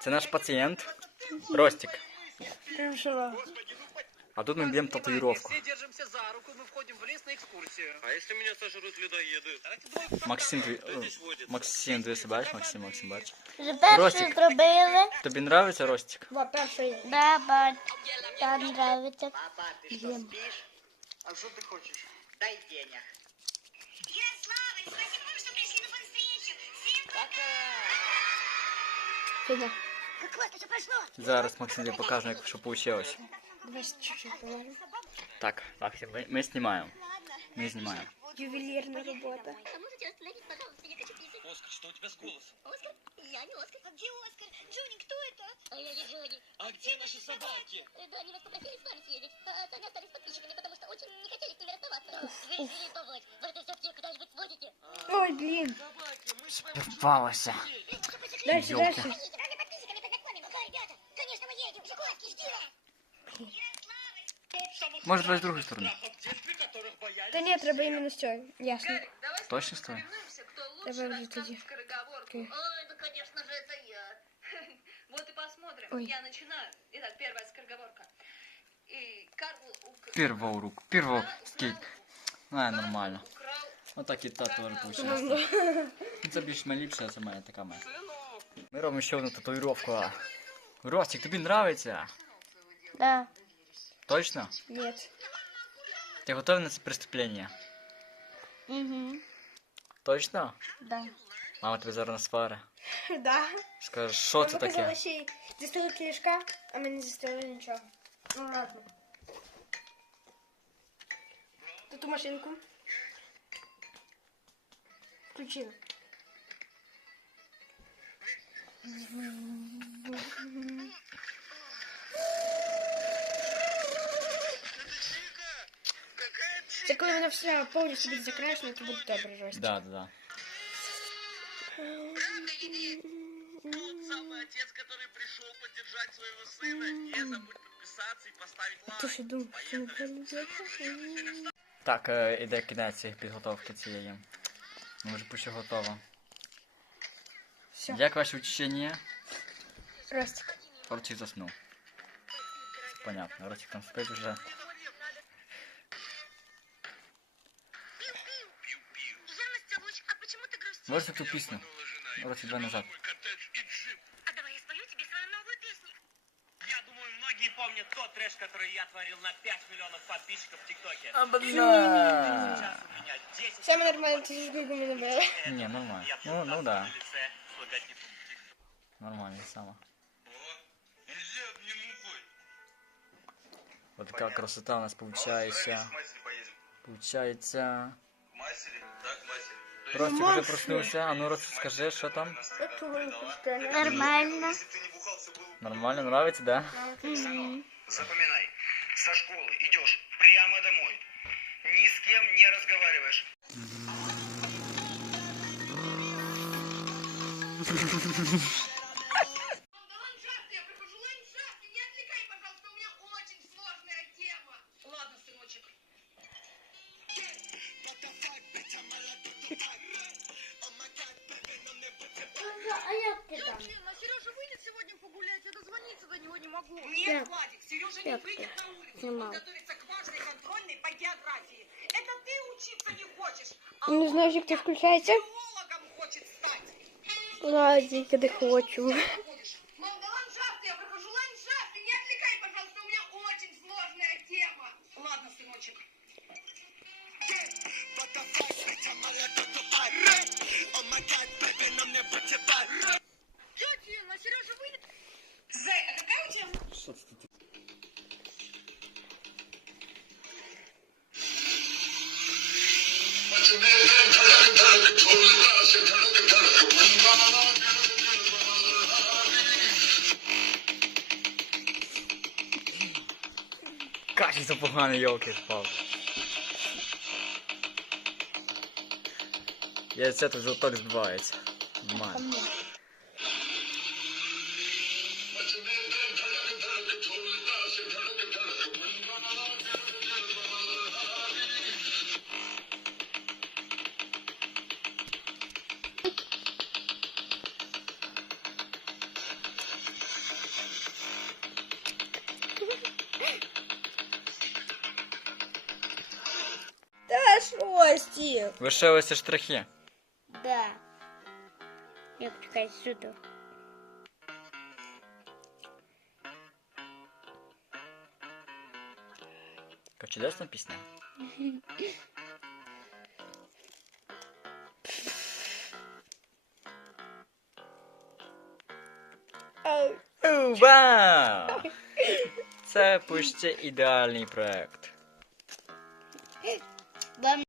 Це наш пацієнт Ростик. Хорошо. А тут ми б'ємо татуїровку. Все держимся за руку, мы входим в лес на экскурсию. А если меня сожрут людоеды? Давайте двое Максим, твій... Кто о, здесь водит? Максим, ти бачиш? Максим, Максим, бачиш. Вже перше Ростик. зробили. Тобі нравиться Ростик? Во, перший. Да, бать. Там нравится. Папа, ты что, Блин. спишь? А что ты хочешь? Дай денег. Ярослава, спасибо, что пришли на фан-встречу. Всем Пока! Фигня. Как классно все прошло. Зараз Максим тобі покаже, як що вийшло. Давай чуть-чуть положим. Так, Максим, ми, ми знімаємо. Ми знімаємо. Ювелирная работа. А можете остановить, пожалуйста, я хочу писать. Оскар, что у тебя с голосом? Оскар? Я не Оскар. А где Оскар? Джонни, кто это? А я не Джонни. А где наши собаки? Э, Да, они нас попросили с вами съездить. А сами остались подписчиками, потому что очень не хотели с ними расставаться. Вы решили помочь. В этой все куда-нибудь сводите. Ой, блин. Собаки, мы Співалося. Дальше, Ёлки. дальше. Може, давай з другої сторони. детстве которых боялись. Да нет, треба именно все. Ясно. Точно з тобою? Давай уже тоді. скороговорку. Окей. Ой, ну, конечно же, это я. Вот и посмотрим. Ой. Я начинаю. Итак, первая скороговорка. И Карл ук... Первого руку. Первого скейт. украл, А, нормально. украл Отак і тату вийшло. Ну, Це більш миліпше, а це моя така моя. Ми робимо ще одну татуїровку. Ростик, тобі нравиться? Да. Точно? Нет. Ти готовий на це преступлення? Угу. Точно? Да. Мама тебе зараз насвари. Да. Скаже, що це таке? ще застили книжка, а ми не застили нічого. Ну ладно. Тут машинку. Включила. Це коли вона вся повністю буде закрашена, то буде добре жорстко. Да, да, да. Тот самый отец, который пришел поддержать своего сына. Не забудь подписаться и поставить лайк. Ти що думаєш, що не пролюбити? Так, е, іде кінець цієї підготовки цієї. Ну, вже почти готово. Все. Як ваше вчення? Ростик. Ростик заснув. Понятно, Ростик там спить вже. Почему ты грустишь? Можеш ту пісню? Ростик, давай назад. А давай я спою тебе свою новую песню. Я думаю, многие помнят тот трэш, который я творил на 5 миллионов подписчиков в ТикТоке. Обожаю! Сейчас у меня 10 Саме нормально, ти ж гугу не набрала. Не, нормально. Ну, ну да. Нормально, хоть. Вот такая красота у нас получается. Получается. Ростик уже проснулся. А ну, Ростик, скажи, что там? Нормально. Нормально, нравится, да? Запоминай, со школы идешь прямо домой. Ни с кем не разговариваешь. не могу. Нет, Владик, Сережа не выйдет на улицу, Нема. он готовится к важной контрольной по географии. Это ты учиться не хочешь, а Не знаю, хочет стать. Ладно, коли хочу. Качество погане, йолки впав. Я це вже так збивається. Нормально. Вишивості. Вишиваються штрихи. Да. Я почекай сюди. Яка чудесна пісня. Вау! Це почти ідеальний проект. them